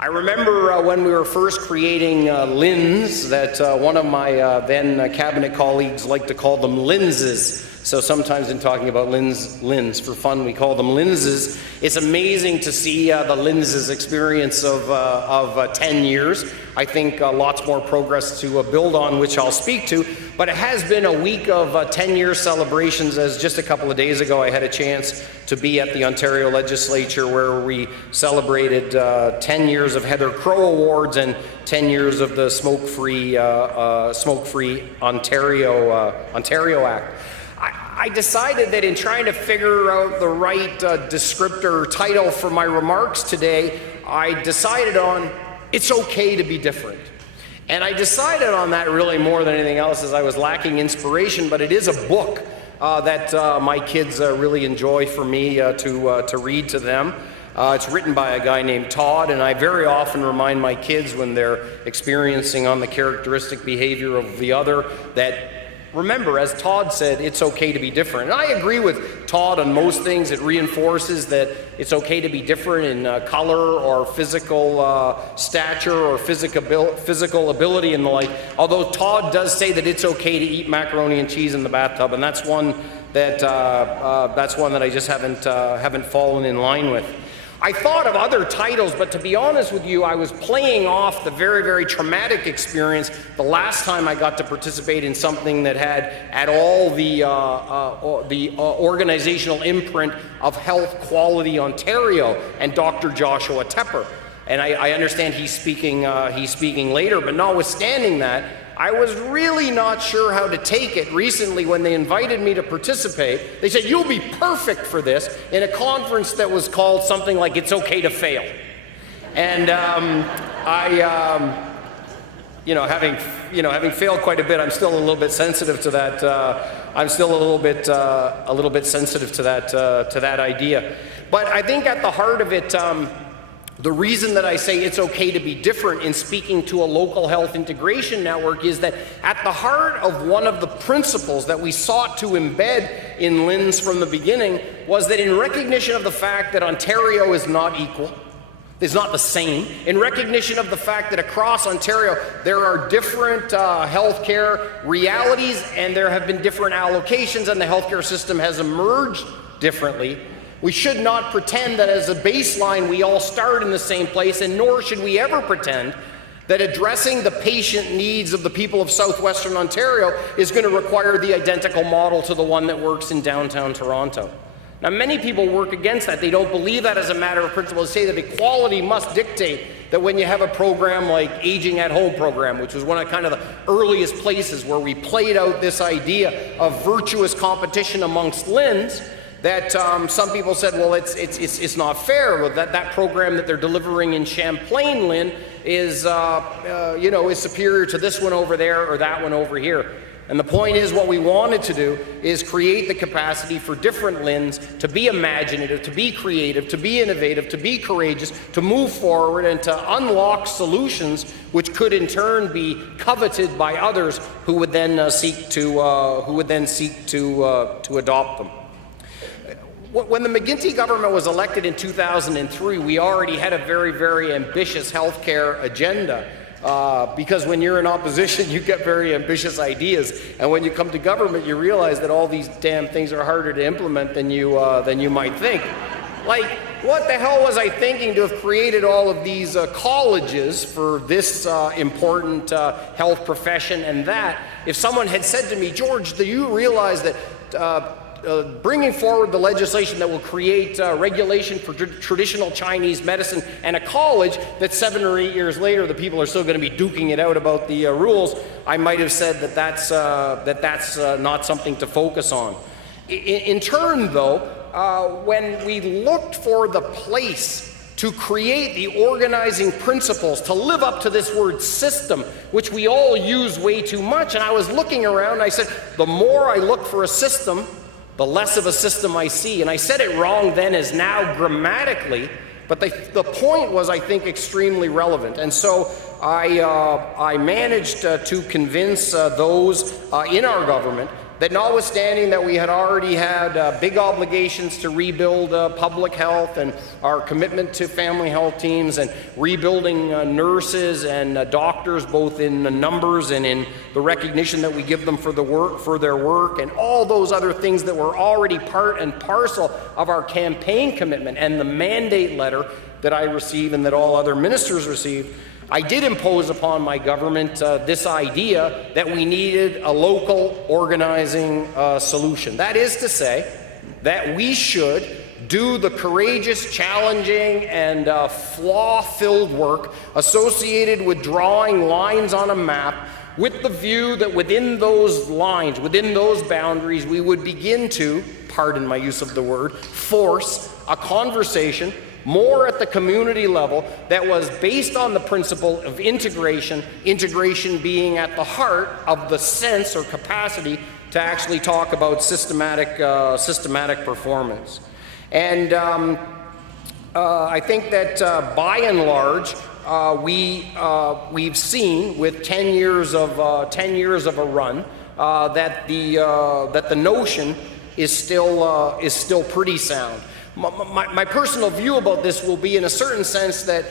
I remember when we were first creating LHINs that one of my then cabinet colleagues liked to call them lenses. So sometimes in talking about LHINs for fun, we call them lenses. It's amazing to see the lenses experience of 10 years. I think lots more progress to build on, which I'll speak to. But it has been a week of 10-year celebrations, as just a couple of days ago I had a chance to be at the Ontario Legislature, where we celebrated 10 years of Heather Crow Awards and 10 years of the Smoke-Free Ontario Act. I decided that in trying to figure out the right descriptor title for my remarks today, I decided on "It's okay to be different." And I decided on that really more than anything else, as I was lacking inspiration, but it is a book that my kids really enjoy for me to read to them. It's written by a guy named Todd, and I very often remind my kids when they're experiencing on the characteristic behavior of the other that, remember, as Todd said, it's okay to be different. And I agree with Todd on most things. It reinforces that it's okay to be different in color or physical stature or physical ability and the like. Although Todd does say that it's okay to eat macaroni and cheese in the bathtub, and that's one that I just haven't fallen in line with. I thought of other titles, but to be honest with you, I was playing off the very, very traumatic experience the last time I got to participate in something that had at all the organizational imprint of Health Quality Ontario and Dr. Joshua Tepper. And I understand he's speaking later, but notwithstanding that, I was really not sure how to take it recently when they invited me to participate. They said, "You'll be perfect for this," in a conference that was called something like "It's Okay to Fail." And having failed quite a bit, I'm still a little bit sensitive to that. I'm still a little bit sensitive to that idea. But I think at the heart of it, the reason that I say it's okay to be different in speaking to a local health integration network is that at the heart of one of the principles that we sought to embed in LHINs from the beginning was that in recognition of the fact that Ontario is not equal, is not the same, in recognition of the fact that across Ontario there are different healthcare realities and there have been different allocations and the healthcare system has emerged differently, we should not pretend that as a baseline we all start in the same place, and nor should we ever pretend that addressing the patient needs of the people of southwestern Ontario is going to require the identical model to the one that works in downtown Toronto. Now, many people work against that. They don't believe that as a matter of principle. They say that equality must dictate that when you have a program like Aging at Home program, which was one of kind of the earliest places where we played out this idea of virtuous competition amongst LHINs, that some people said, well, it's not fair. That program that they're delivering in Champlain, LHIN, is superior to this one over there or that one over here. And the point is, what we wanted to do is create the capacity for different LHINs to be imaginative, to be creative, to be innovative, to be courageous, to move forward and to unlock solutions which could in turn be coveted by others who would then seek to adopt them. When the McGuinty government was elected in 2003, we already had a very, very ambitious healthcare agenda. Because when you're in opposition, you get very ambitious ideas, and when you come to government, you realize that all these damn things are harder to implement than you might think. Like, what the hell was I thinking to have created all of these colleges for this important health profession and that? If someone had said to me, "George, do you realize that bringing forward the legislation that will create regulation for traditional Chinese medicine and a college that 7 or 8 years later the people are still going to be duking it out about the rules," I might have said that that's not something to focus on. In turn, though, when we looked for the place to create the organizing principles, to live up to this word system, which we all use way too much, and I was looking around, I said, the more I look for a system, the less of a system I see. And I said it wrong then as now grammatically, but the point was, I think, extremely relevant. And so I managed to convince those in our government that notwithstanding that we had already had big obligations to rebuild public health and our commitment to family health teams and rebuilding nurses and doctors, both in the numbers and in the recognition that we give them for their work, and all those other things that were already part and parcel of our campaign commitment and the mandate letter that I received and that all other ministers received, I did impose upon my government this idea that we needed a local organizing solution. That is to say, that we should do the courageous, challenging, and flaw-filled work associated with drawing lines on a map, with the view that within those lines, within those boundaries, we would begin to, pardon my use of the word, force a conversation more at the community level that was based on the principle of integration, integration being at the heart of the sense or capacity to actually talk about systematic performance. And I think that by and large, we've seen with 10 years of a run that the notion is still pretty sound. My personal view about this will be, in a certain sense, that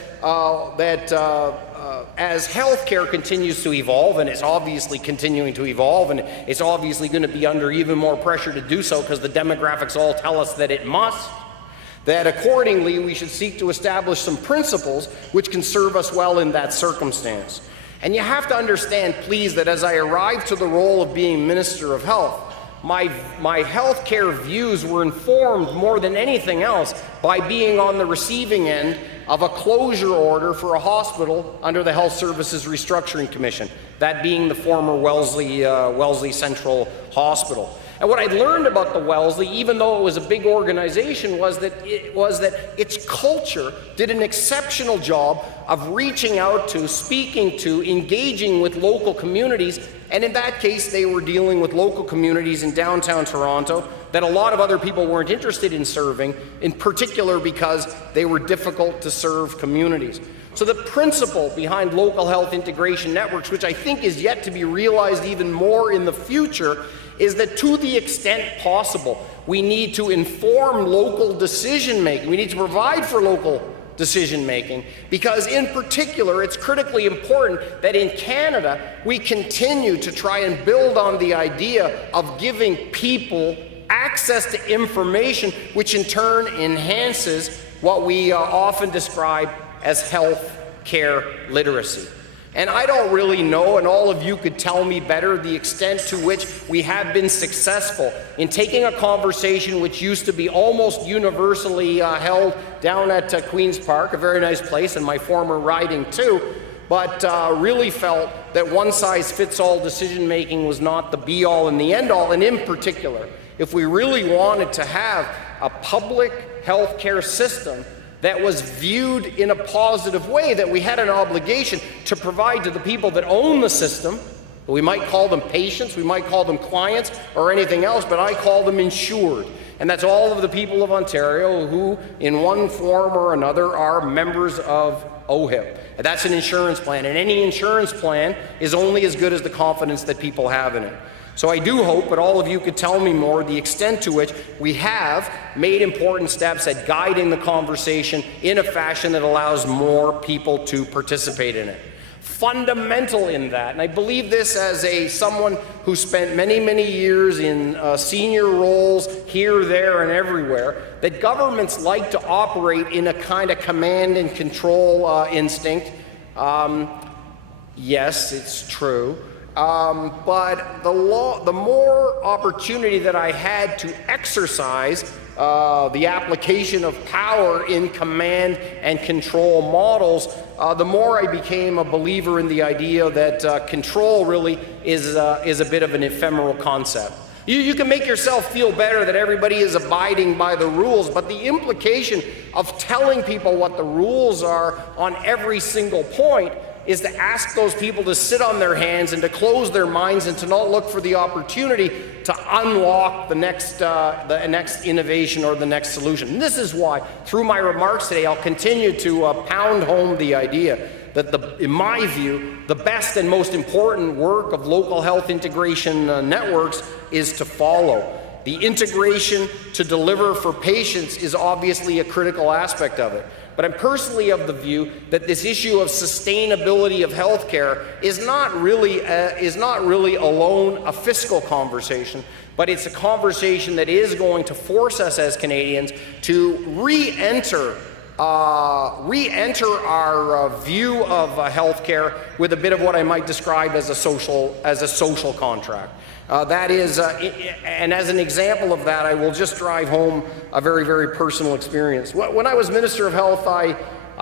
as healthcare continues to evolve, and it's obviously continuing to evolve, and it's obviously going to be under even more pressure to do so because the demographics all tell us that it must, that accordingly we should seek to establish some principles which can serve us well in that circumstance. And you have to understand, please, that as I arrived to the role of being Minister of Health, my healthcare views were informed more than anything else by being on the receiving end of a closure order for a hospital under the Health Services Restructuring Commission, that being the former Wellesley Central Hospital. And what I learned about the Wellesley, even though it was a big organization, was that its culture did an exceptional job of reaching out to, speaking to, engaging with local communities. And in that case, they were dealing with local communities in downtown Toronto that a lot of other people weren't interested in serving, in particular because they were difficult to serve communities. So the principle behind local health integration networks, which I think is yet to be realized even more in the future, is that to the extent possible, we need to inform local decision-making. We need to provide for local decision-making, because in particular, it's critically important that in Canada, we continue to try and build on the idea of giving people access to information, which in turn enhances what we often describe as health care literacy. And I don't really know, and all of you could tell me better, the extent to which we have been successful in taking a conversation which used to be almost universally held down at Queen's Park, a very nice place, and my former riding too, but really felt that one-size-fits-all decision-making was not the be-all and the end-all. And in particular, if we really wanted to have a public health care system that was viewed in a positive way, that we had an obligation to provide to the people that own the system. We might call them patients, we might call them clients, or anything else, but I call them insured. And that's all of the people of Ontario who, in one form or another, are members of OHIP. And that's an insurance plan, and any insurance plan is only as good as the confidence that people have in it. So I do hope, but all of you could tell me more, the extent to which we have made important steps at guiding the conversation in a fashion that allows more people to participate in it. Fundamental in that, and I believe this as someone who spent many, many years in senior roles here, there, and everywhere, that governments like to operate in a kind of command and control instinct. Yes, it's true. But the more opportunity that I had to exercise the application of power in command and control models, the more I became a believer in the idea that control really is a bit of an ephemeral concept. You can make yourself feel better that everybody is abiding by the rules, but the implication of telling people what the rules are on every single point is to ask those people to sit on their hands and to close their minds and to not look for the opportunity to unlock the next innovation or the next solution. And this is why, through my remarks today, I'll continue to pound home the idea that in my view, the best and most important work of local health integration networks is to follow. The integration to deliver for patients is obviously a critical aspect of it. But I'm personally of the view that this issue of sustainability of healthcare is not really alone a fiscal conversation, but it's a conversation that is going to force us as Canadians to re-enter our view of healthcare with a bit of what I might describe as a social contract. That is, and as an example of that, I will just drive home a very, very personal experience. When I was Minister of Health, I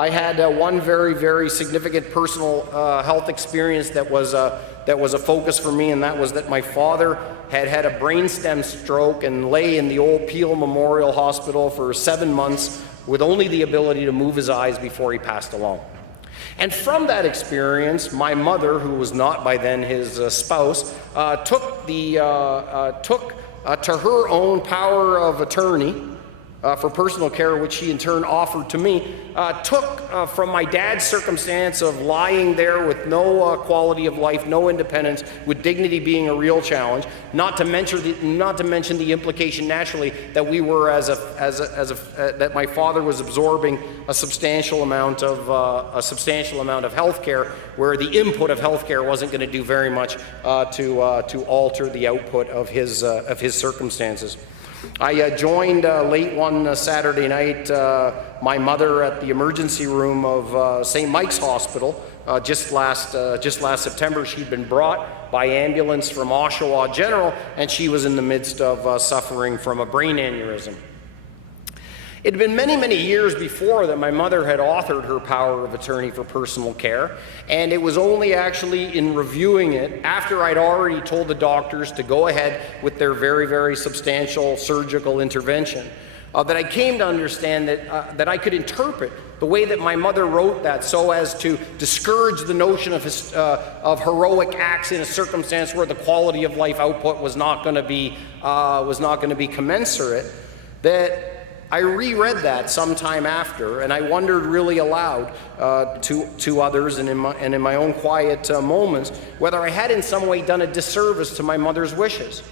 had one very, very significant personal health experience that was a focus for me, and that was that my father had a brainstem stroke and lay in the old Peel Memorial Hospital for 7 months with only the ability to move his eyes before he passed along. And from that experience, my mother, who was not by then his spouse, took to her own power of attorney for personal care, which she in turn offered to me, took from my dad's circumstance of lying there with no quality of life, no independence, with dignity being a real challenge, not to mention the implication naturally that we were that my father was absorbing a substantial amount of health care, where the input of health care wasn't going to do very much to alter the output of his circumstances. I joined late one Saturday night my mother at the emergency room of St. Mike's Hospital. Just last September, she'd been brought by ambulance from Oshawa General, and she was in the midst of suffering from a brain aneurysm. It had been many, many years before that my mother had authored her power of attorney for personal care, and it was only actually in reviewing it, after I'd already told the doctors to go ahead with their very, very substantial surgical intervention, that I came to understand that I could interpret the way that my mother wrote that so as to discourage the notion of heroic acts in a circumstance where the quality of life output was not going to be commensurate. That I reread that sometime after, and I wondered really aloud to others and in my own quiet moments whether I had in some way done a disservice to my mother's wishes.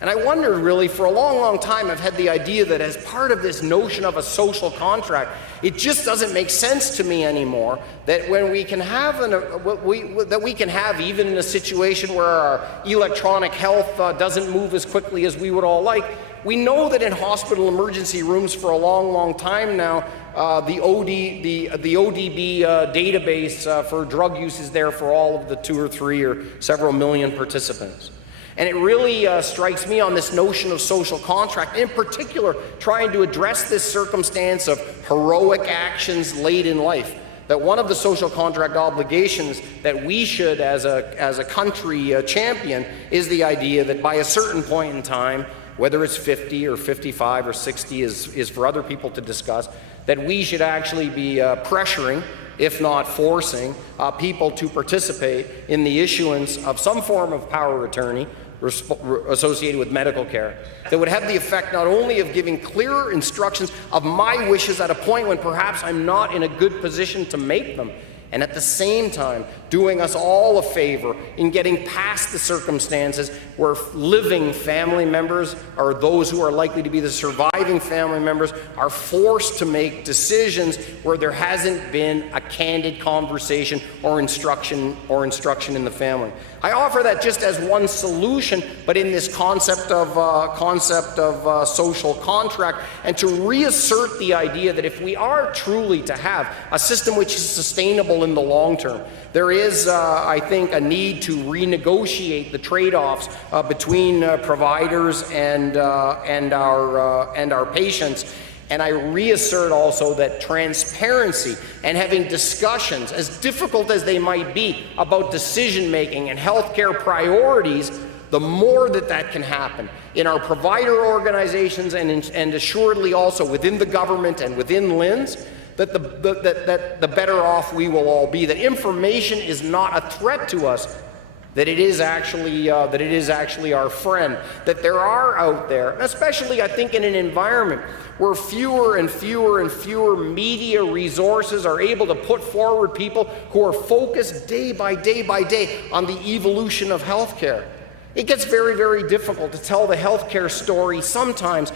And I wondered really, for a long, long time, I've had the idea that as part of this notion of a social contract, it just doesn't make sense to me anymore that when we can have even in a situation where our electronic health doesn't move as quickly as we would all like. We know that in hospital emergency rooms for a long, long time now, the ODB database for drug use is there for all of the 2 or 3 or several million participants. And it really strikes me on this notion of social contract, in particular trying to address this circumstance of heroic actions late in life, that one of the social contract obligations that we should as a country champion is the idea that by a certain point in time, whether it's 50 or 55 or 60 is for other people to discuss, that we should actually be pressuring, if not forcing, people to participate in the issuance of some form of power of attorney associated with medical care that would have the effect not only of giving clearer instructions of my wishes at a point when perhaps I'm not in a good position to make them, and at the same time doing us all a favor in getting past the circumstances where living family members, or those who are likely to be the surviving family members, are forced to make decisions where there hasn't been a candid conversation or instruction in the family. I offer that just as one solution, but in this concept of social contract, and to reassert the idea that if we are truly to have a system which is sustainable in the long term, there is, I think, a need to renegotiate the trade-offs between providers and our patients. And I reassert also that transparency and having discussions, as difficult as they might be, about decision-making and healthcare priorities, the more that can happen in our provider organizations and assuredly also within the government and within LHINs, that the better off we will all be. That information is not a threat to us, that it is actually our friend, that there are out there, especially I think in an environment where fewer and fewer and fewer media resources are able to put forward people who are focused day by day by day on the evolution of healthcare. It gets very, very difficult to tell the healthcare story sometimes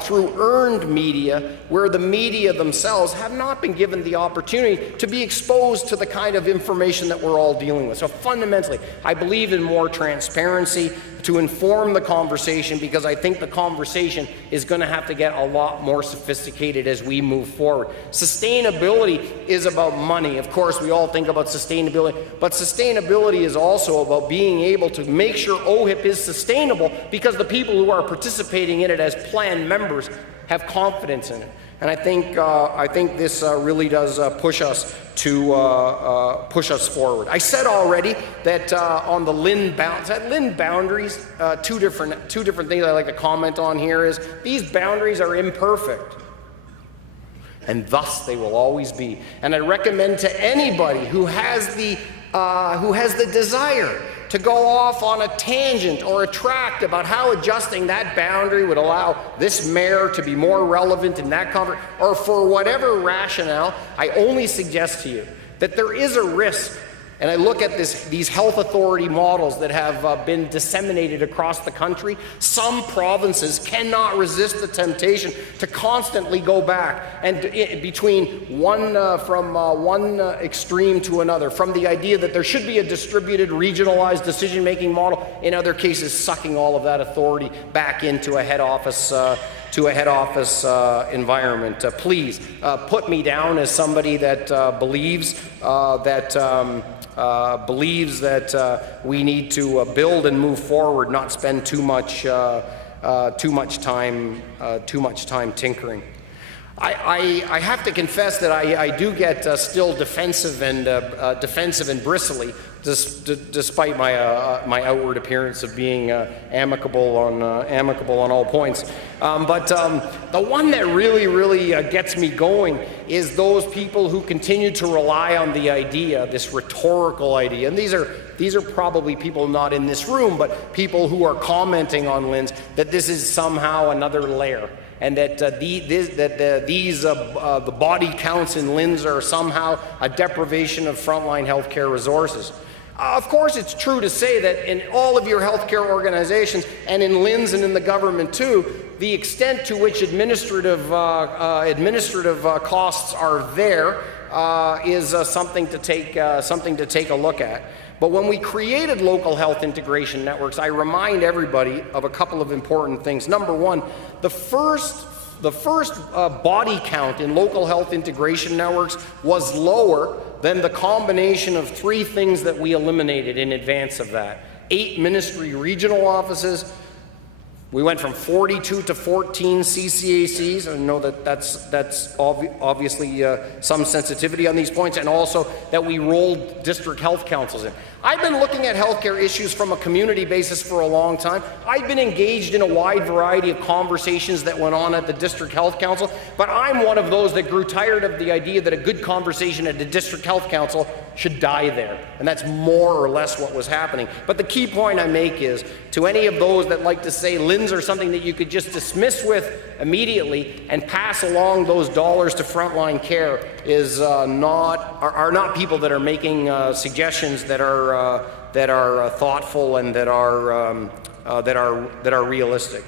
through earned media, where the media themselves have not been given the opportunity to be exposed to the kind of information that we're all dealing with. So fundamentally, I believe in more transparency to inform the conversation, because I think the conversation is going to have to get a lot more sophisticated as we move forward. Sustainability is about money. Of course, we all think about sustainability, but sustainability is also about being able to make sure OHIP is sustainable, because the people who are participating in it as plan members have confidence in it. And I think this really does push us forward. I said already that on the LHIN boundaries, two different things I like to comment on here is these boundaries are imperfect, and thus they will always be. And I recommend to anybody who has the desire to go off on a tangent or a tract about how adjusting that boundary would allow this mayor to be more relevant in that conference, or for whatever rationale, I only suggest to you that there is a risk. And I look at these health authority models that have been disseminated across the country. Some provinces cannot resist the temptation to constantly go back and between one extreme to another, from the idea that there should be a distributed, regionalized decision-making model, in other cases sucking all of that authority back into a head office environment. Please put me down as somebody that believes that we need to build and move forward, not spend too much time tinkering. I have to confess that I do get still defensive and bristly, despite my outward appearance of being amicable on all points. But the one that really gets me going is those people who continue to rely on the idea, this rhetorical idea, and these are probably people not in this room, but people who are commenting on LHINs, that this is somehow another layer, and that the body counts in LHINs are somehow a deprivation of frontline healthcare resources. Of course, it's true to say that in all of your healthcare organizations, and in LHINs and in the government too, the extent to which administrative costs are there is something to take a look at. But when we created local health integration networks, I remind everybody of a couple of important things. Number one, the first body count in local health integration networks was lower than the combination of three things that we eliminated in advance of that. 8 ministry regional offices. We went from 42 to 14 CCACs. I know that's obviously some sensitivity on these points, and also that we rolled district health councils in. I've been looking at healthcare issues from a community basis for a long time. I've been engaged in a wide variety of conversations that went on at the district health council, but I'm one of those that grew tired of the idea that a good conversation at the district health council should die there. And that's more or less what was happening. But the key point I make is, to any of those that like to say LHINs are something that you could just dismiss with immediately and pass along those dollars to frontline care, are not people that are making suggestions that are thoughtful and that are realistic.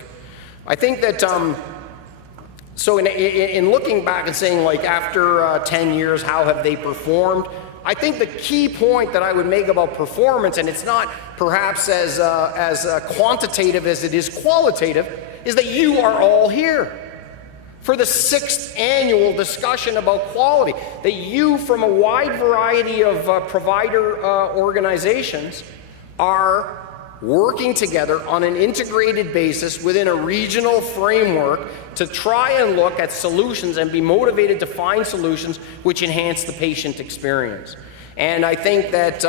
I think that so in looking back and saying, like, after 10 years, how have they performed? I think the key point that I would make about performance, and it's not perhaps as quantitative as it is qualitative, is that you are all here for the 6th annual discussion about quality, that you, from a wide variety of provider organizations, are working together on an integrated basis within a regional framework to try and look at solutions and be motivated to find solutions which enhance the patient experience. And I think that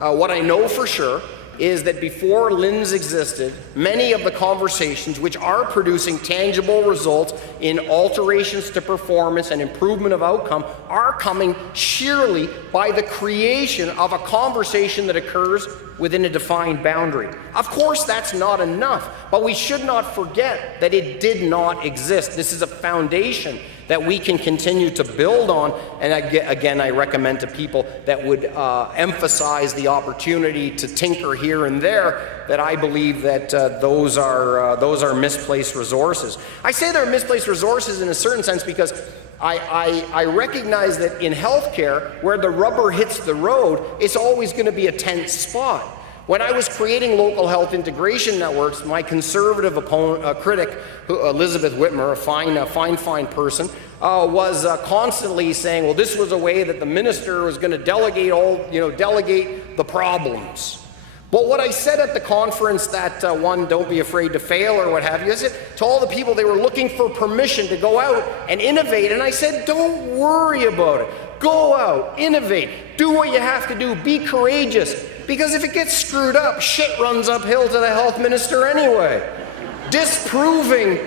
what I know for sure is that before LHINs existed, many of the conversations which are producing tangible results in alterations to performance and improvement of outcome are coming sheerly by the creation of a conversation that occurs within a defined boundary. Of course, that's not enough, but we should not forget that it did not exist. This is a foundation that we can continue to build on, and again, I recommend to people that would emphasize the opportunity to tinker here and there, that I believe that those are misplaced resources. I say they're misplaced resources in a certain sense because I recognize that in healthcare, where the rubber hits the road, it's always going to be a tense spot. When I was creating local health integration networks, my conservative critic, Elizabeth Whitmer, a fine person, was constantly saying, well, this was a way that the minister was going to delegate the problems. But what I said at the conference that don't be afraid to fail or what have you, I said to all the people, they were looking for permission to go out and innovate, and I said, don't worry about it. Go out, innovate, do what you have to do, be courageous. Because if it gets screwed up, shit runs uphill to the health minister anyway. Disproving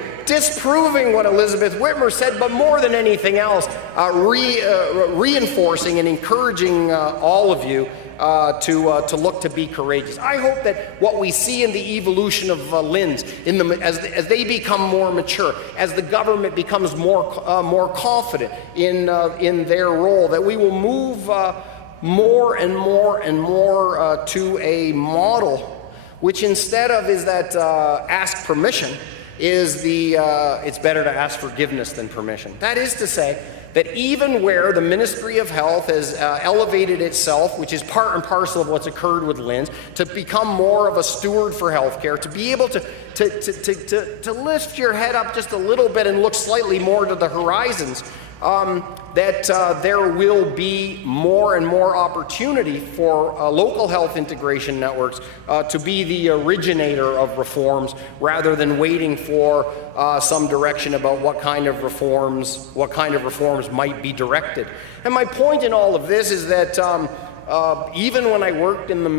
what Elizabeth Whitmer said, but more than anything else, reinforcing and encouraging all of you to look to be courageous. I hope that what we see in the evolution of LHINs, as they become more mature, as the government becomes more confident in their role, that we will move more and more to a model which, instead of is that ask permission, is it's better to ask forgiveness than permission. That is to say that even where the Ministry of Health has elevated itself, which is part and parcel of what's occurred with LHINs, to become more of a steward for healthcare, to be able to lift your head up just a little bit and look slightly more to the horizons, that there will be more and more opportunity for local health integration networks to be the originator of reforms rather than waiting for some direction about what kind of reforms might be directed. And my point in all of this is that even when I worked in the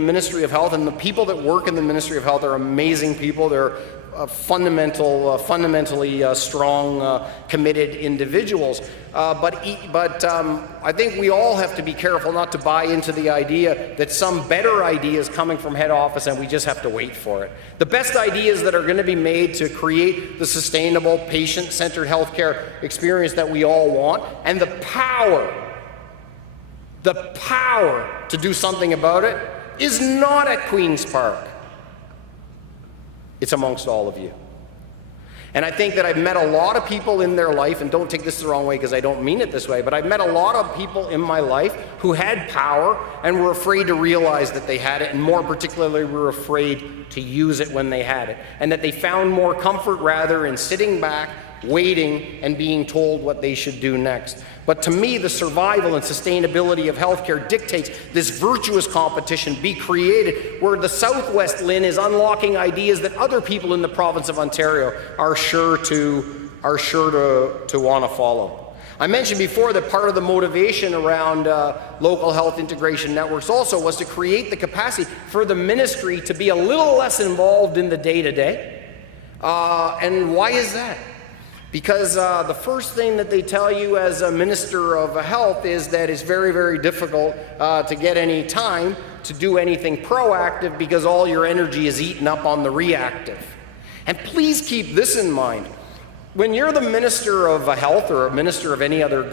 Ministry of Health, and the people that work in the Ministry of Health are amazing people, they're fundamentally strong, committed individuals. But I think we all have to be careful not to buy into the idea that some better idea is coming from head office and we just have to wait for it. The best ideas that are going to be made to create the sustainable, patient-centered healthcare experience that we all want, and the power to do something about it, is not at Queen's Park. It's amongst all of you. And I think that I've met a lot of people in their life, and don't take this the wrong way because I don't mean it this way, but I've met a lot of people in my life who had power and were afraid to realize that they had it, and more particularly were afraid to use it when they had it, and that they found more comfort rather in sitting back, waiting, and being told what they should do next. But to me, the survival and sustainability of healthcare dictates this virtuous competition be created where the Southwest LHIN is unlocking ideas that other people in the province of Ontario are sure to want to follow. I mentioned before that part of the motivation around local health integration networks also was to create the capacity for the ministry to be a little less involved in the day-to-day. And why is that? Because the first thing that they tell you as a Minister of Health is that it's very, very difficult to get any time to do anything proactive because all your energy is eaten up on the reactive. And please keep this in mind. When you're the Minister of Health or a minister of any other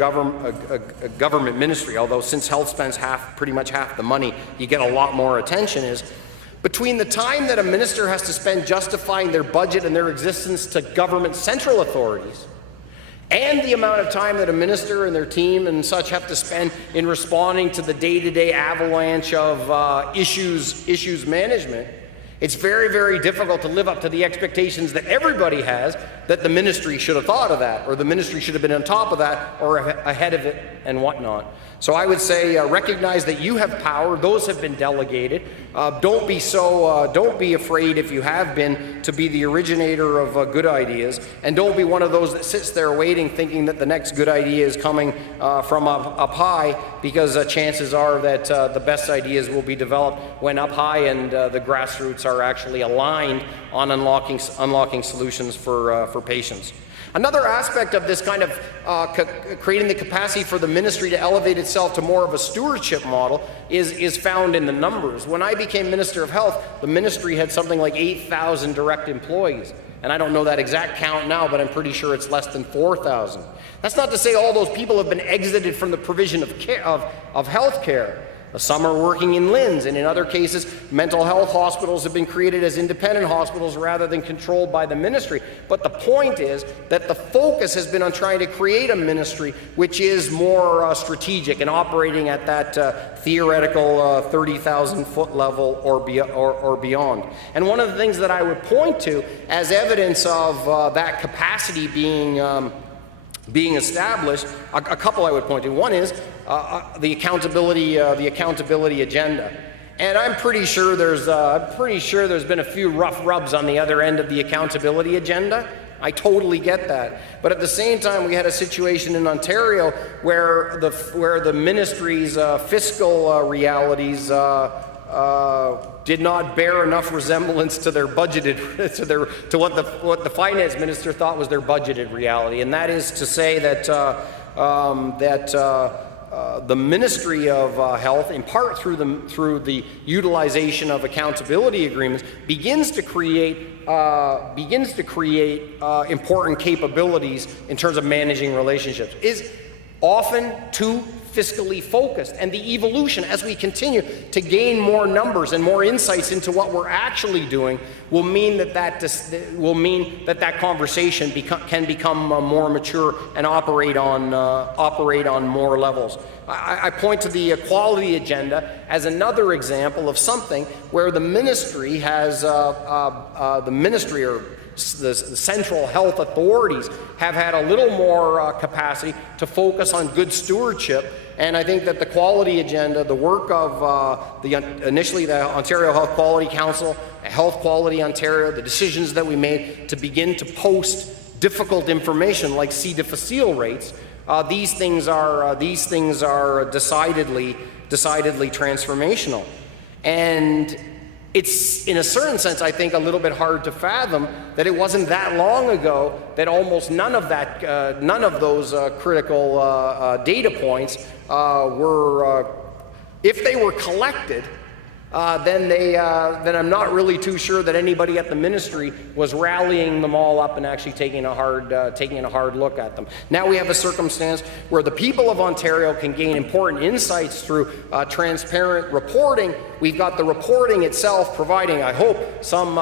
government ministry, although since health spends pretty much half the money, you get a lot more attention, is between the time that a minister has to spend justifying their budget and their existence to government central authorities, and the amount of time that a minister and their team and such have to spend in responding to the day-to-day avalanche of issues management, It's very, very difficult to live up to the expectations that everybody has, that the ministry should have thought of that, or the ministry should have been on top of that, or ahead of it, and whatnot. So I would say recognize that you have power. Those have been delegated. Don't be afraid, if you have been, to be the originator of good ideas, and don't be one of those that sits there waiting, thinking that the next good idea is coming from up high, because chances are that the best ideas will be developed when up high and the grassroots are actually aligned on unlocking solutions for patients. Another aspect of this kind of creating the capacity for the ministry to elevate itself to more of a stewardship model is found in the numbers. When I became Minister of Health, the ministry had something like 8,000 direct employees. And I don't know that exact count now, but I'm pretty sure it's less than 4,000. That's not to say all those people have been exited from the provision of health care. Some are working in LHINs, and in other cases, mental health hospitals have been created as independent hospitals rather than controlled by the ministry. But the point is that the focus has been on trying to create a ministry which is more strategic and operating at that theoretical 30,000-foot level or beyond. And one of the things that I would point to as evidence of that capacity being established, a couple I would point to. One is the accountability agenda, and I'm pretty sure there's been a few rough rubs on the other end of the accountability agenda. I totally get that, but at the same time, we had a situation in Ontario where the ministry's fiscal realities did not bear enough resemblance to their budgeted to what the finance minister thought was their budgeted reality, and that is to say that the Ministry of Health, in part through the utilization of accountability agreements, begins to create important capabilities in terms of managing relationships. Is often too fiscally focused, and the evolution as we continue to gain more numbers and more insights into what we're actually doing will mean that conversation can become more mature and operate on more levels. I point to the equality agenda as another example of something where the ministry has the central health authorities have had a little more capacity to focus on good stewardship. And I think that the quality agenda, the work of initially the Ontario Health Quality Council, Health Quality Ontario, the decisions that we made to begin to post difficult information like C. difficile rates, these things are decidedly transformational. And it's, in a certain sense, I think, a little bit hard to fathom that it wasn't that long ago that almost none of those critical data points were, if they were collected, then I'm not really too sure that anybody at the ministry was rallying them all up and actually taking a hard look at them. Now we have a circumstance where the people of Ontario can gain important insights through transparent reporting. We've got the reporting itself providing, I hope, some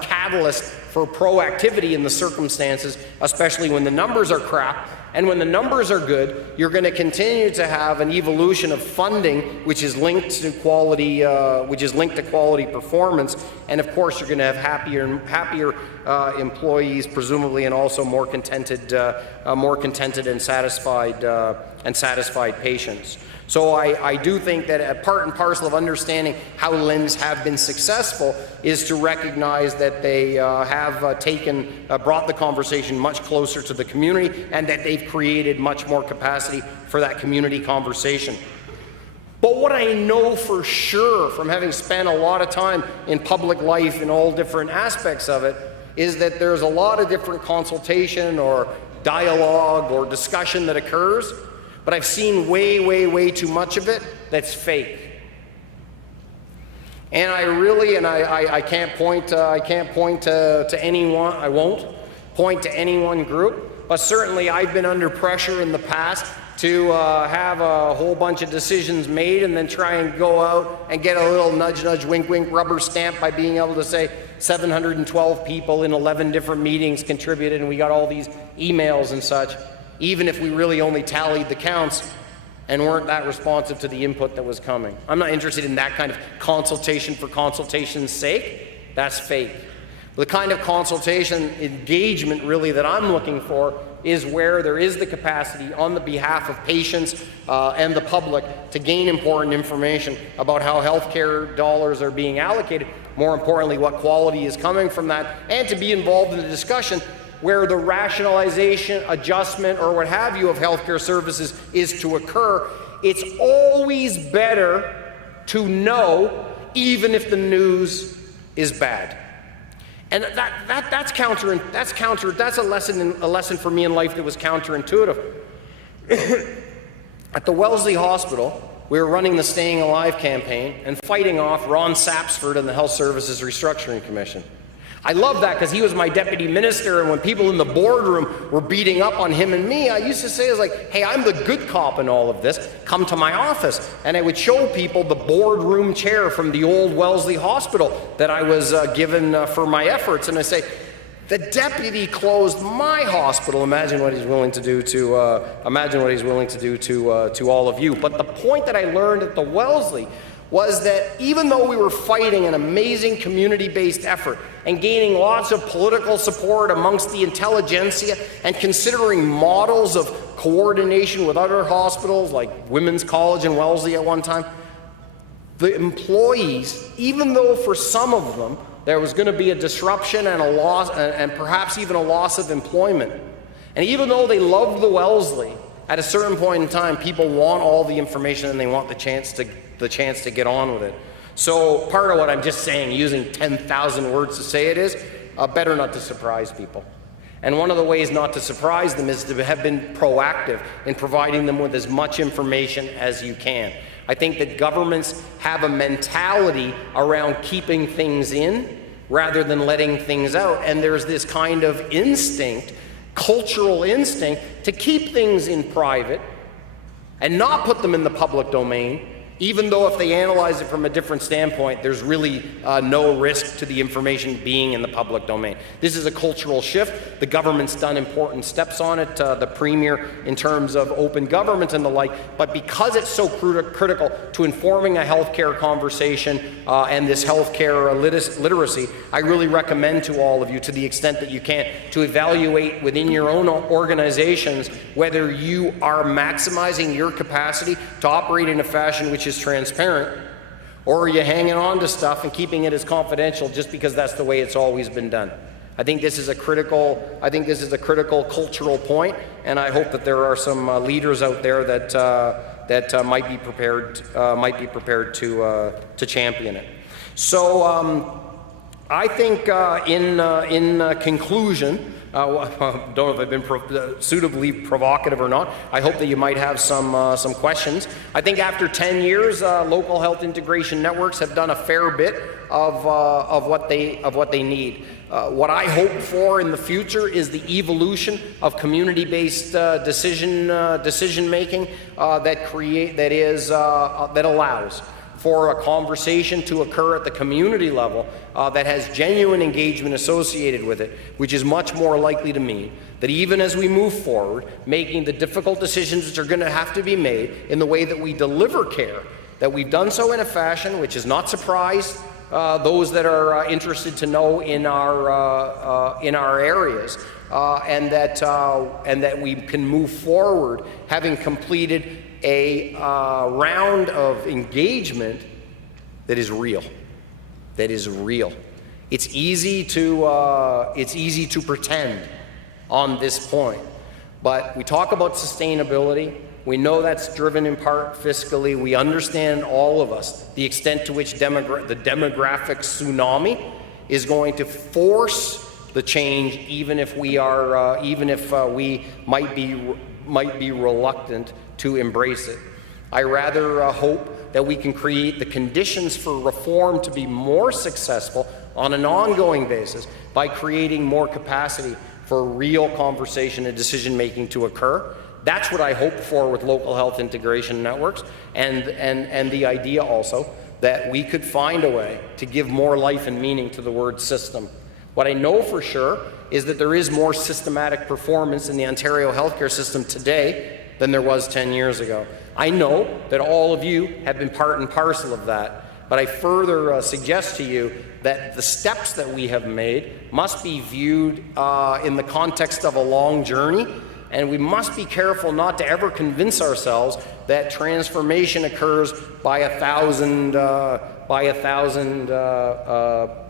catalyst for proactivity in the circumstances, especially when the numbers are crap. And when the numbers are good, you're going to continue to have an evolution of funding, which is linked to quality, performance. And of course, you're going to have happier employees, presumably, and also more contented and satisfied patients. So I do think that a part and parcel of understanding how LHINs have been successful is to recognize that they have brought the conversation much closer to the community, and that they've created much more capacity for that community conversation. But what I know for sure from having spent a lot of time in public life in all different aspects of it is that there's a lot of different consultation or dialogue or discussion that occurs, but I've seen way too much of it that's fake. And I can't point to anyone. I won't point to any one group, but certainly I've been under pressure in the past to have a whole bunch of decisions made and then try and go out and get a little nudge, wink, rubber stamp by being able to say 712 people in 11 different meetings contributed, and we got all these emails and such. Even if we really only tallied the counts, and weren't that responsive to the input that was coming. I'm not interested in that kind of consultation for consultation's sake. That's fake. The kind of consultation engagement really that I'm looking for is where there is the capacity on the behalf of patients and the public to gain important information about how healthcare dollars are being allocated, more importantly what quality is coming from that, and to be involved in the discussion where the rationalization, adjustment, or what have you of healthcare services is to occur. It's always better to know, even if the news is bad. And that's a lesson for me in life that was counterintuitive. At the Wellesley Hospital, we were running the Staying Alive campaign and fighting off Ron Sapsford and the Health Services Restructuring Commission. I love that because he was my deputy minister, and when people in the boardroom were beating up on him and me, I used to say, hey, I'm the good cop in all of this, come to my office. And I would show people the boardroom chair from the old Wellesley Hospital that I was given for my efforts, and I say, the deputy closed my hospital. Imagine what he's willing to do to all of you. But the point that I learned at the Wellesley was that even though we were fighting an amazing community-based effort and gaining lots of political support amongst the intelligentsia and considering models of coordination with other hospitals like Women's College in Wellesley at one time, the employees, even though for some of them there was going to be a disruption and a loss, and perhaps even a loss of employment, and even though they loved the Wellesley, at a certain point in time, people want all the information and they want the chance to get on with it. So part of what I'm just saying, using 10,000 words to say it is, better not to surprise people. And one of the ways not to surprise them is to have been proactive in providing them with as much information as you can. I think that governments have a mentality around keeping things in rather than letting things out. And there's this kind of instinct, cultural instinct, to keep things in private and not put them in the public domain, even though if they analyze it from a different standpoint, there's really no risk to the information being in the public domain. This is a cultural shift. The government's done important steps on it, the Premier in terms of open government and the like, but because it's so critical to informing a healthcare conversation and this healthcare literacy, I really recommend to all of you, to the extent that you can, to evaluate within your own organizations whether you are maximizing your capacity to operate in a fashion which is transparent, or are you hanging on to stuff and keeping it as confidential just because that's the way it's always been done? I think this is a critical cultural point, and I hope that there are some leaders out there that might be prepared to champion it. So I think in conclusion, don't know if I've been suitably provocative or not. I hope that you might have some questions. I think after 10 years, local health integration networks have done a fair bit of what they need. What I hope for in the future is the evolution of community-based decision making that allows for a conversation to occur at the community level that has genuine engagement associated with it, which is much more likely to mean that even as we move forward, making the difficult decisions that are going to have to be made in the way that we deliver care, that we've done so in a fashion which has not surprised those that are interested to know in our areas, and that we can move forward having completed a round of engagement that is real. It's easy to pretend on this point, but we talk about sustainability. We know that's driven in part fiscally. We understand, all of us, the extent to which the demographic tsunami is going to force the change, even if we might be reluctant to embrace it. I rather hope that we can create the conditions for reform to be more successful on an ongoing basis by creating more capacity for real conversation and decision making to occur. That's what I hope for with local health integration networks, and the idea also that we could find a way to give more life and meaning to the word system. What I know for sure is that there is more systematic performance in the Ontario healthcare system today than there was 10 years ago. I know that all of you have been part and parcel of that, but I further suggest to you that the steps that we have made must be viewed in the context of a long journey, and we must be careful not to ever convince ourselves that transformation occurs by a thousand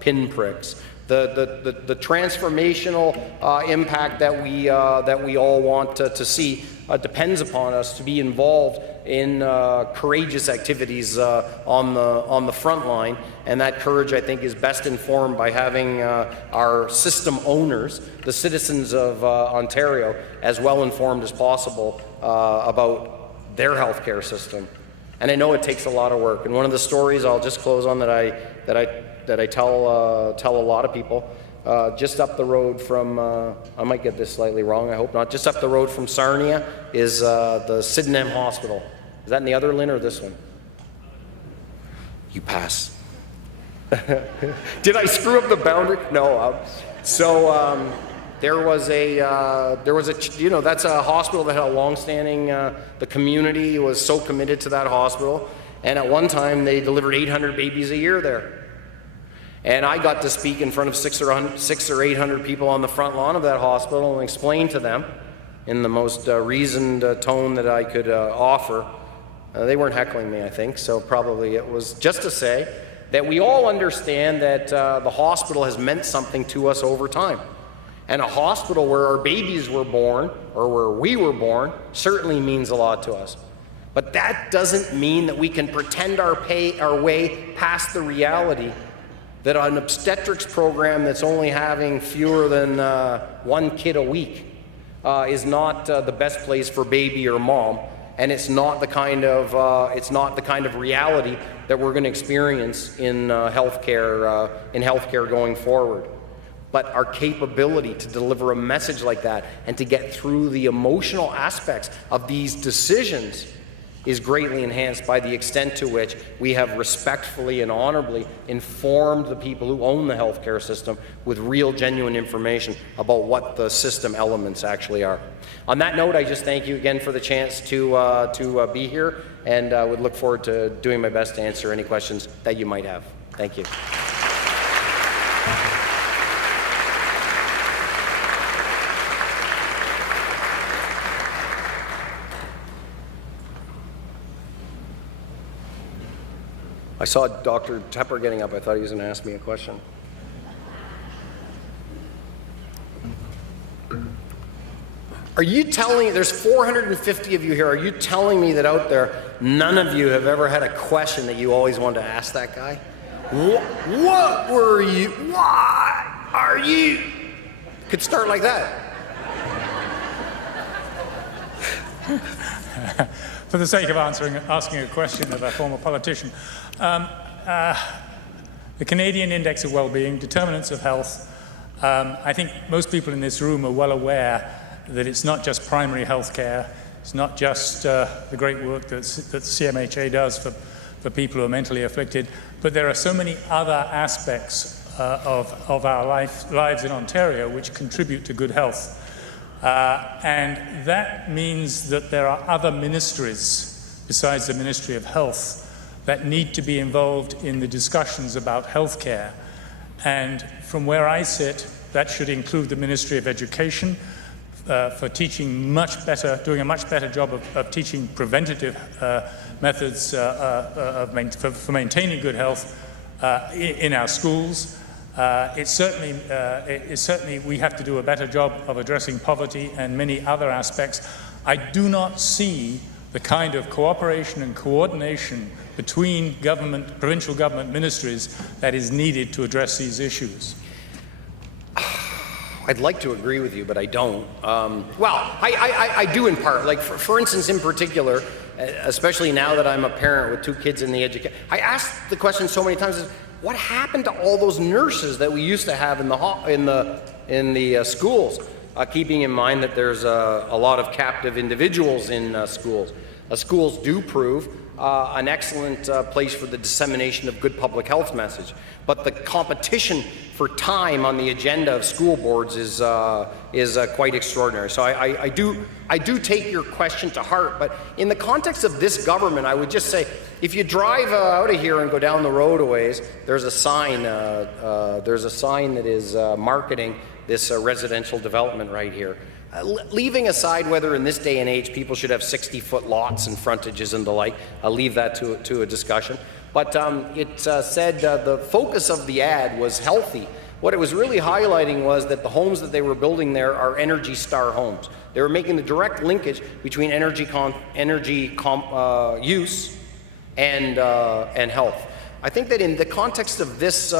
pinpricks. The transformational impact that we all want to see depends upon us to be involved in courageous activities on the front line, and that courage, I think, is best informed by having our system owners, the citizens of Ontario, as well informed as possible about their healthcare system. And I know it takes a lot of work. And one of the stories I'll just close on that I tell a lot of people. Just up the road from, I might get this slightly wrong, I hope not, just up the road from Sarnia is the Sydenham Hospital. Is that in the other LHIN or this one? You pass. Did I screw up the boundary? No. There was a, you know, that's a hospital that had a long-standing, the community was so committed to that hospital, and at one time they delivered 800 babies a year there. And I got to speak in front of 600 or 800 people on the front lawn of that hospital and explain to them in the most reasoned tone that I could offer. They weren't heckling me, I think, so probably it was just to say that we all understand that the hospital has meant something to us over time. And a hospital where our babies were born, or where we were born, certainly means a lot to us. But that doesn't mean that we can pretend our way past the reality that an obstetrics program that's only having fewer than one kid a week is not the best place for baby or mom, and it's not the kind of reality that we're going to experience in healthcare going forward. But our capability to deliver a message like that and to get through the emotional aspects of these decisions is greatly enhanced by the extent to which we have respectfully and honorably informed the people who own the healthcare system with real, genuine information about what the system elements actually are. On that note, I just thank you again for the chance to be here, and would look forward to doing my best to answer any questions that you might have. Thank you. I saw Dr. Tepper getting up. I thought he was going to ask me a question. Are you telling me, there's 450 of you here, are you telling me that out there, none of you have ever had a question that you always wanted to ask that guy? What were you, why are you? Could start like that. For the sake of asking a question of a former politician, the Canadian Index of Wellbeing, Determinants of Health, I think most people in this room are well aware that it's not just primary health care, it's not just the great work that CMHA does for people who are mentally afflicted, but there are so many other aspects of our lives in Ontario which contribute to good health. And that means that there are other ministries besides the Ministry of Health that need to be involved in the discussions about healthcare. And from where I sit, that should include the Ministry of Education for teaching doing a much better job of teaching preventative methods for maintaining good health in our schools. It's certainly we have to do a better job of addressing poverty and many other aspects. I do not see the kind of cooperation and coordination between provincial government ministries that is needed to address these issues. I'd like to agree with you, but I don't. Well, I do in part. Like, for instance, in particular, especially now that I'm a parent with 2 kids in the education, I ask the question so many times, what happened to all those nurses that we used to have in the schools? Keeping in mind that there's a lot of captive individuals in schools. Schools do prove an excellent place for the dissemination of good public health message. But the competition for time on the agenda of school boards is quite extraordinary. So I do take your question to heart, but in the context of this government, I would just say, if you drive out of here and go down the road a ways, there's a sign that is marketing this residential development right here. Leaving aside whether in this day and age people should have 60-foot lots and frontages and the like, I'll leave that to a discussion. But it said the focus of the ad was healthy. What it was really highlighting was that the homes that they were building there are Energy Star homes. They were making the direct linkage between energy use and health. I think that in the context of this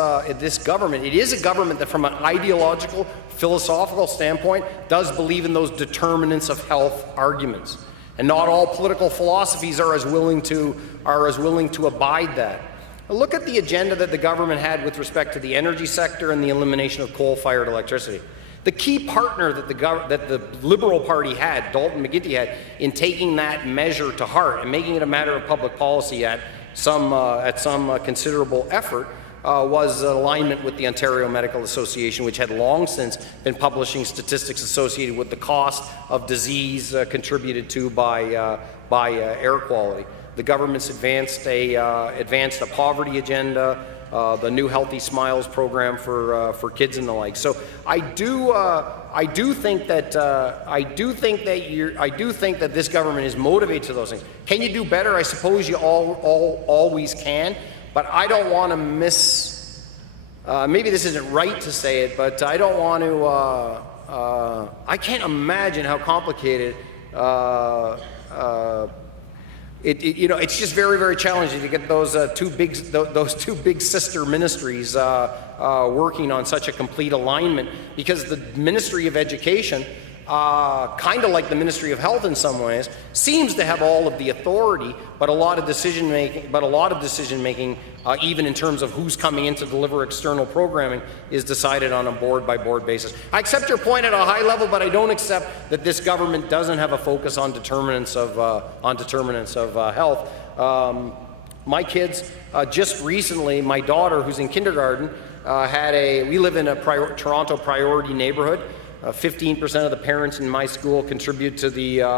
government, it is a government that from an ideological, philosophical standpoint does believe in those determinants of health arguments. And not all political philosophies are as willing to abide that. Look at the agenda that the government had with respect to the energy sector and the elimination of coal-fired electricity. The key partner that the Liberal Party had, Dalton McGuinty had, in taking that measure to heart and making it a matter of public policy at some considerable effort, was alignment with the Ontario Medical Association, which had long since been publishing statistics associated with the cost of disease contributed to by air quality. The government's advanced a poverty agenda, the new Healthy Smiles program for kids and the like. So I do think that this government is motivated to those things. Can you do better? I suppose you always can. But I don't want to maybe this isn't right to say it, but I don't want to, I can't imagine how complicated, it's just very, very challenging to get those two big sister ministries working on such a complete alignment, because the Ministry of Education, kind of like the Ministry of Health in some ways, seems to have all of the authority, but a lot of decision making, even in terms of who's coming in to deliver external programming, is decided on a board-by-board basis. I accept your point at a high level, but I don't accept that this government doesn't have a focus on determinants of health. My kids, just recently, my daughter, who's in kindergarten, we live in a Toronto priority neighborhood. 15% of the parents in my school contribute to the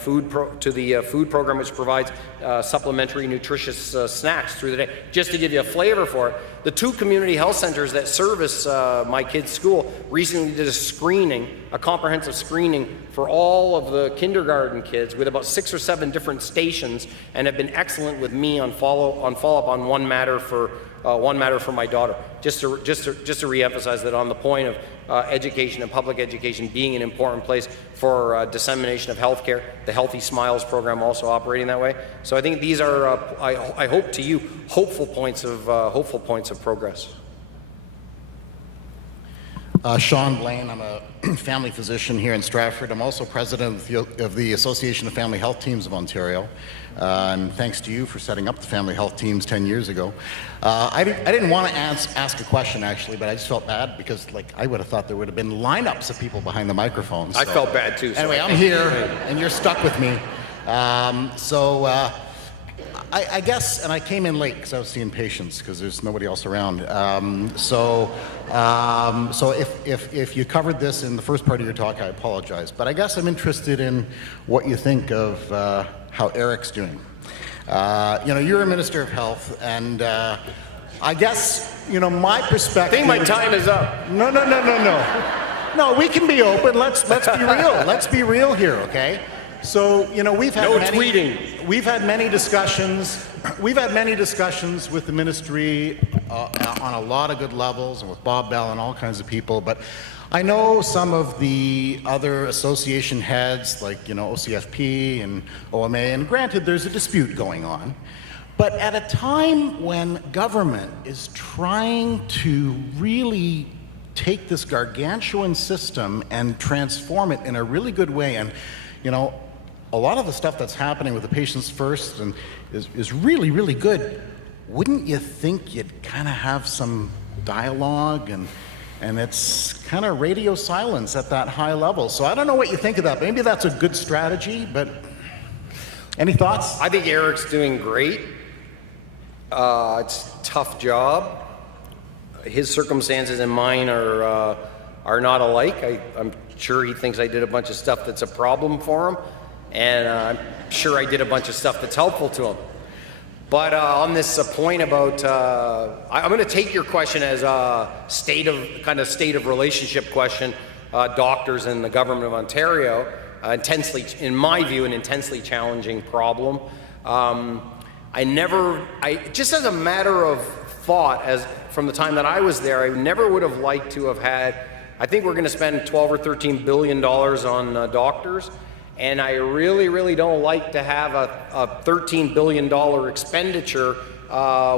food program, which provides supplementary nutritious snacks through the day. Just to give you a flavor for it, the two community health centers that service my kids' school recently did a comprehensive screening for all of the kindergarten kids with about 6 or 7 different stations, and have been excellent with me on follow-up on one matter for my daughter. Just to reemphasize that on the point of education and public education being an important place for dissemination of healthcare, the Healthy Smiles program also operating that way. So I think these are, I hope to you, hopeful points of progress. Sean Blaine, I'm a family physician here in Stratford. I'm also president of the Association of Family Health Teams of Ontario. And thanks to you for setting up the family health teams 10 years ago. I didn't want to ask a question, actually, but I just felt bad because, I would have thought there would have been lineups of people behind the microphones. I felt bad, too. Anyway, I'm here, and you're stuck with me. I guess, and I came in late because I was seeing patients because there's nobody else around. So if you covered this in the first part of your talk, I apologize. But I guess I'm interested in what you think of how Eric's doing. You're a Minister of Health, and I guess, my perspective... I think my time is up. No. No, we can be open. Let's be real. Let's be real here, okay? So, we've had many discussions. We've had many discussions with the ministry on a lot of good levels, and with Bob Bell and all kinds of people. But I know some of the other association heads, like OCFP and OMA. And granted, there's a dispute going on. But at a time when government is trying to really take this gargantuan system and transform it in a really good way, and a lot of the stuff that's happening with the Patients First and is really, really good. Wouldn't you think you'd kind of have some dialogue and and it's kind of radio silence at that high level. So I don't know what you think of that. Maybe that's a good strategy, but any thoughts? I think Eric's doing great. It's a tough job. His circumstances and mine are not alike. I'm sure he thinks I did a bunch of stuff that's a problem for him, and I'm sure I did a bunch of stuff that's helpful to him. But on this point about, I'm going to take your question as a state of relationship question, doctors and the government of Ontario, in my view, an intensely challenging problem. Just as a matter of thought, from the time that I was there, I never would have liked to have had, I think we're going to spend 12 or 13 billion dollars on doctors, and I really, really don't like to have a $13 billion expenditure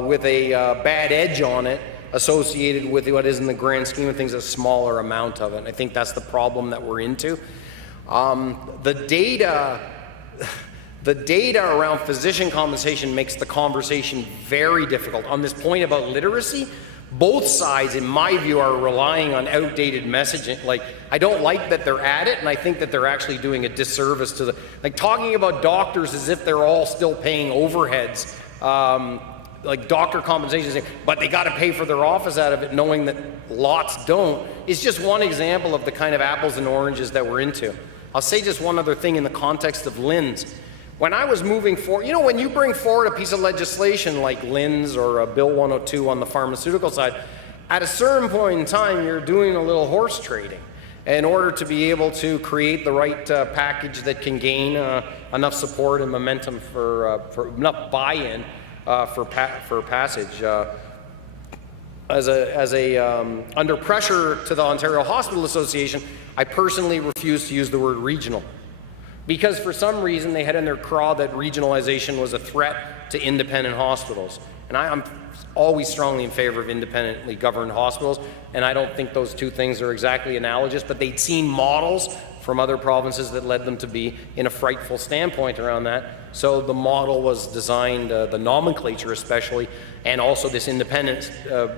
with a bad edge on it associated with what is, in the grand scheme of things, a smaller amount of it. And I think that's the problem that we're into. The data around physician compensation makes the conversation very difficult. On this point about literacy, both sides, in my view, are relying on outdated messaging. Like, I don't like that they're at it, and I think that they're actually doing a disservice to talking about doctors as if they're all still paying overheads, like doctor compensation, but they got to pay for their office out of it, knowing that lots don't, is just one example of the kind of apples and oranges that we're into. I'll say just one other thing in the context of LHINs. When I was moving forward, when you bring forward a piece of legislation like LHINs or a Bill 102 on the pharmaceutical side, at a certain point in time, you're doing a little horse trading in order to be able to create the right package that can gain enough support and momentum for enough buy-in for passage. Under pressure to the Ontario Hospital Association, I personally refused to use the word regional, because for some reason they had in their craw that regionalization was a threat to independent hospitals. And I'm always strongly in favor of independently governed hospitals, and I don't think those two things are exactly analogous, but they'd seen models from other provinces that led them to be in a frightful standpoint around that. So the model was designed, the nomenclature especially, and also this independence,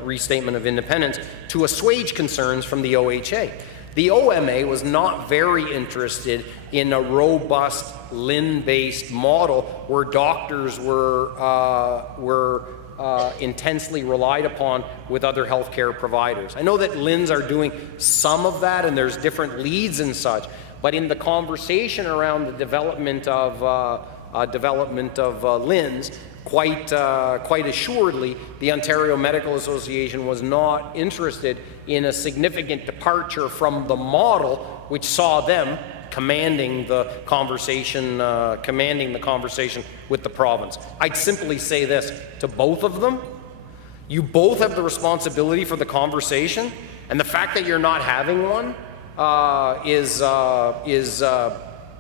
restatement of independence, to assuage concerns from the OHA. The OMA was not very interested in a robust LHIN-based model where doctors were intensely relied upon with other healthcare providers. I know that LHINs are doing some of that, and there's different leads and such, but in the conversation around the development of LHINs, quite assuredly, the Ontario Medical Association was not interested in a significant departure from the model, which saw them commanding the conversation with the province. I'd simply say this to both of them: you both have the responsibility for the conversation, and the fact that you're not having one is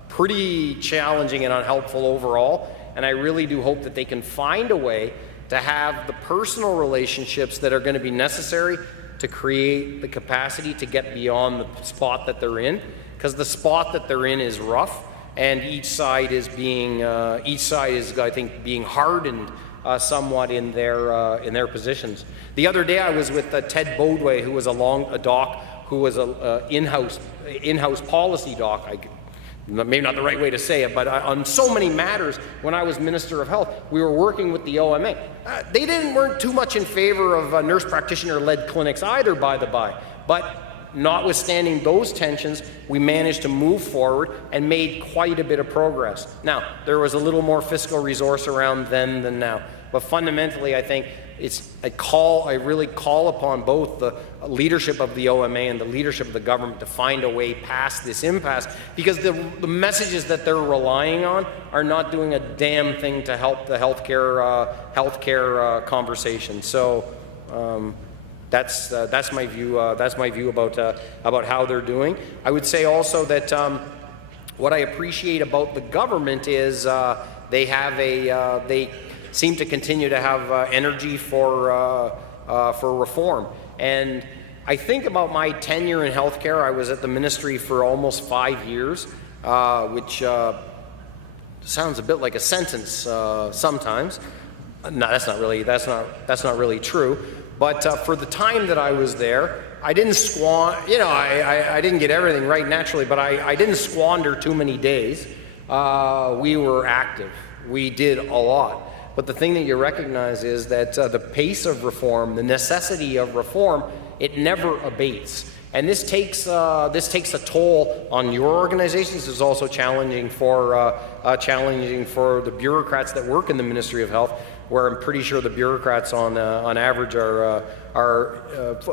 pretty challenging and unhelpful overall. And I really do hope that they can find a way to have the personal relationships that are going to be necessary to create the capacity to get beyond the spot that they're in, because the spot that they're in is rough, and each side is, I think, being hardened somewhat in their positions. The other day, I was with Ted Bodway, who was a doc, who was a in-house policy doc. Maybe not the right way to say it, but on so many matters, when I was Minister of Health, we were working with the OMA. They weren't too much in favor of nurse practitioner-led clinics either, by the by. But notwithstanding those tensions, we managed to move forward and made quite a bit of progress. Now, there was a little more fiscal resource around then than now. But fundamentally, I think I really call upon both the leadership of the OMA and the leadership of the government to find a way past this impasse, because the messages that they're relying on are not doing a damn thing to help the healthcare conversation. So that's my view. That's my view about how they're doing. I would say also that what I appreciate about the government is they seem to continue to have energy for reform. And I think about my tenure in healthcare. I was at the ministry for almost 5 years, which sounds a bit like a sentence sometimes. No, that's not really true. But for the time that I was there, I didn't squander, you know, I didn't get everything right naturally, but I didn't squander too many days. We were active. We did a lot. But the thing that you recognize is that the pace of reform, the necessity of reform, it never abates. And this takes a toll on your organizations. It's also challenging for the bureaucrats that work in the Ministry of Health, where I'm pretty sure the bureaucrats on average are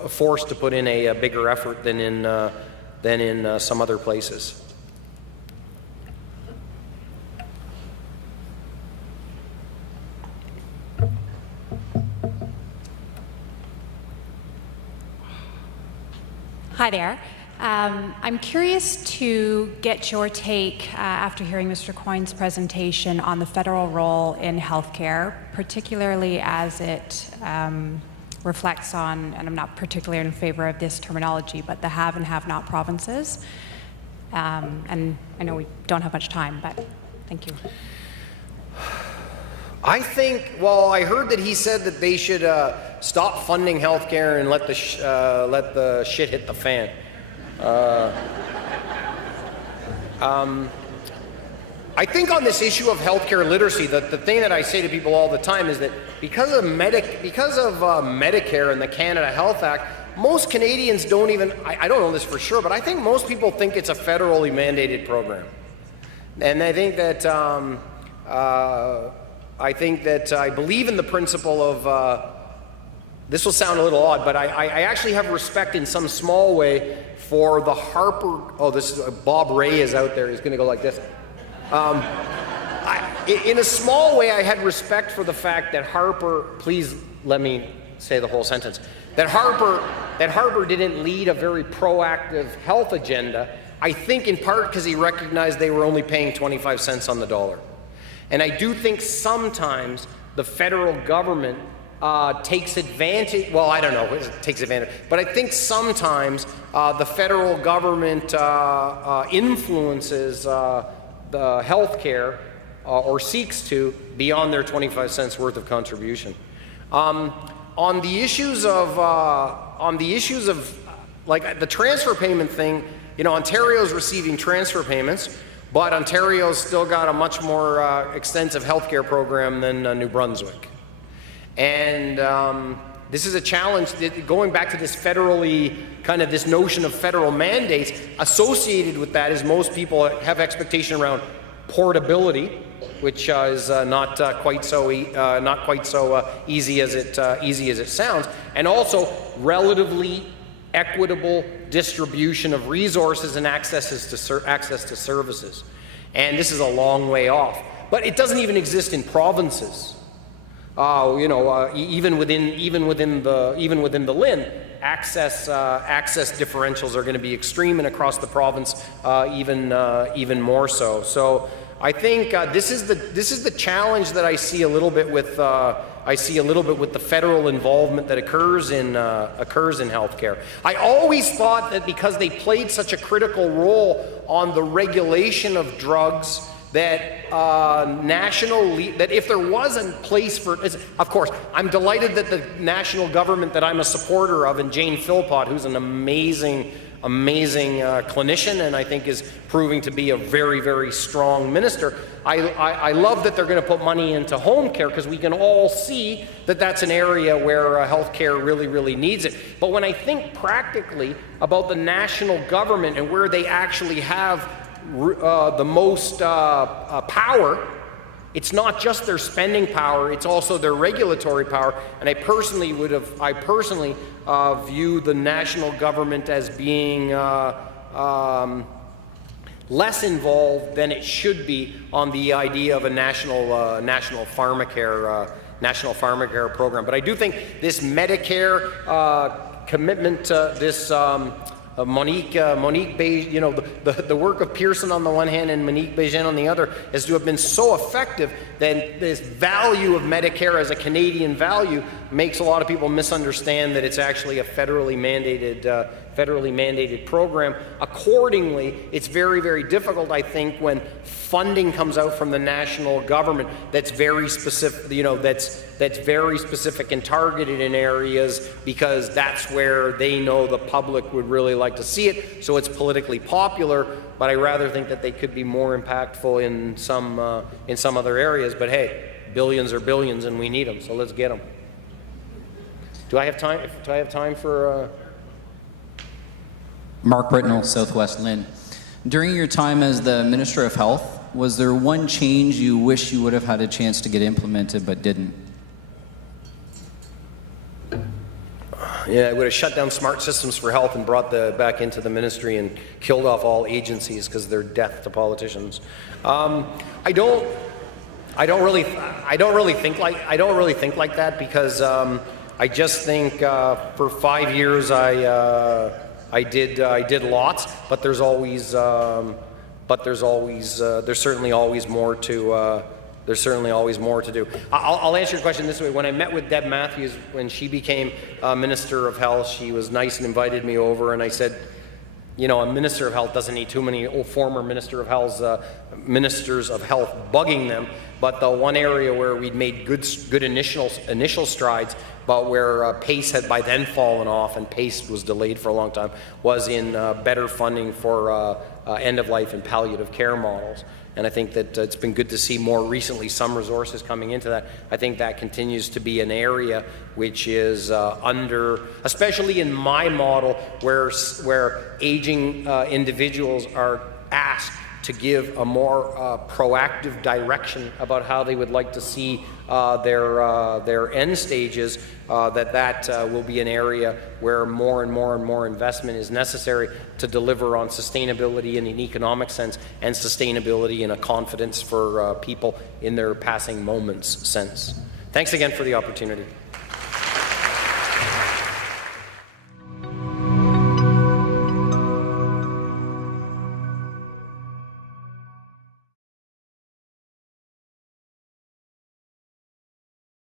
forced to put in a bigger effort than in some other places. Hi there. I'm curious to get your take after hearing Mr. Coyne's presentation on the federal role in healthcare, particularly as it reflects on, and I'm not particularly in favor of this terminology, but the have and have not provinces. And I know we don't have much time, but thank you. I think, well, I heard that he said that they should stop funding healthcare and let the shit hit the fan. I think on this issue of healthcare literacy, the thing that I say to people all the time is that because of Medicare and the Canada Health Act, most Canadians don't even, I don't know this for sure, but I think most people think it's a federally mandated program. And I think that I believe in the principle of, this will sound a little odd, but I actually have respect in some small way for the Harper, Bob Ray is out there, he's gonna go like this. In a small way, I had respect for the fact that Harper, please let me say the whole sentence, that Harper didn't lead a very proactive health agenda, I think in part because he recognized they were only paying 25 cents on the dollar. And I do think sometimes the federal government takes advantage, well, I don't know if it takes advantage, but I think sometimes the federal government influences the healthcare or seeks to beyond their 25 cents worth of contribution. On the issues of like the transfer payment thing, you know, Ontario's receiving transfer payments, but Ontario's still got a much more extensive healthcare program than New Brunswick. And this is a challenge that, going back to this federally, kind of this notion of federal mandates, associated with that is most people have expectation around portability, which is not quite so easy as it sounds, and also relatively equitable distribution of resources and access to services. And this is a long way off. But it doesn't even exist in provinces. Even within the LHIN, access differentials are going to be extreme, and across the province even more so. So I think this is the challenge that I see a little bit with the federal involvement that occurs in healthcare. I always thought that because they played such a critical role on the regulation of drugs, that that if there was a place for, of course, I'm delighted that the national government that I'm a supporter of, and Jane Philpott, who's an amazing clinician, and I think is proving to be a very, very strong minister. I love that they're going to put money into home care, because we can all see that that's an area where healthcare really, really needs it. But when I think practically about the national government and where they actually have the most power, it's not just their spending power, it's also their regulatory power. And I personally view the national government as being less involved than it should be on the idea of a national pharmacare program. But I do think this Medicare commitment, this Monique Bejean, you know, the work of Pearson on the one hand and Monique Bejean on the other, is to have been so effective that this value of Medicare as a Canadian value makes a lot of people misunderstand that it's actually a federally federally mandated program. Accordingly, it's very, very difficult, I think, when funding comes out from the national government that's very specific, that's very specific and targeted in areas, because that's where they know the public would really like to see it, so it's politically popular. But I rather think that they could be more impactful in some other areas. But hey, billions are billions, and we need them, so let's get them. Do I have time? Do I have time for? Mark Britnell, Southwest LHIN. During your time as the Minister of Health, was there one change you wish you would have had a chance to get implemented but didn't? Yeah, I would have shut down Smart Systems for Health and brought back into the ministry and killed off all agencies because they're death to politicians. I don't really think like that, because I just think for 5 years I did lots, but there's certainly always more to. There's certainly always more to do. I'll answer your question this way. When I met with Deb Matthews, when she became Minister of Health, she was nice and invited me over, and I said, you know, a Minister of Health doesn't need too many former Ministers of Health bugging them, but the one area where we'd made good initial strides, but where PACE had by then fallen off, and PACE was delayed for a long time, was in better funding for end-of-life and palliative care models. And I think that it's been good to see more recently some resources coming into that. I think that continues to be an area which is under, especially in my model, where aging individuals are asked to give a more proactive direction about how they would like to see their end stages, that will be an area where more and more investment is necessary to deliver on sustainability in an economic sense, and sustainability in a confidence for people in their passing moments sense. Thanks again for the opportunity.